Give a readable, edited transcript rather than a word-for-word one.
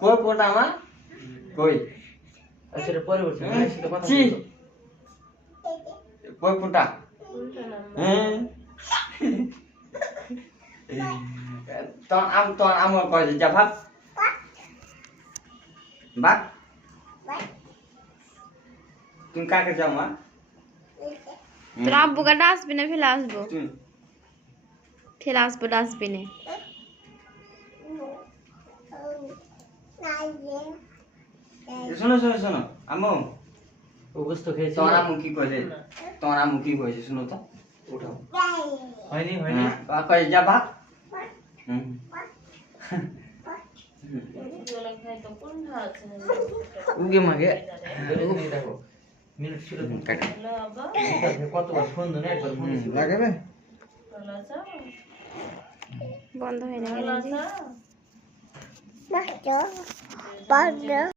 কই কোনটা আমার কই আচ্ছা এটা পরে বলছি হুম, সেটা কথা ছি। বলছো। কই কোনটা হ্যাঁ তখন আমার কয় যে যা ভাগ ভাগ তুমি কাকে যাও মা তোর আব্বুকে ডাস্টবিনে ফেলে আসবো তুমি ফেলে আসবো ডাস্টবিনে শোনো শোনো শোনো আম্মু ও গোস্ত খেয়েছিল তোমার আম্মু কি কইছে তোমার আম্মু কি কইছে শুনো তো উঠাও হয়নি হয়নি কয় যা ভাগ হুম উগে মাগে দেখো দেখো মিনিট ছিল তো। কাটা ঠিক আছে, কতবার ফোন দেন একবার ফোন দিছি। লাগাবে বন্ধ হয়ে না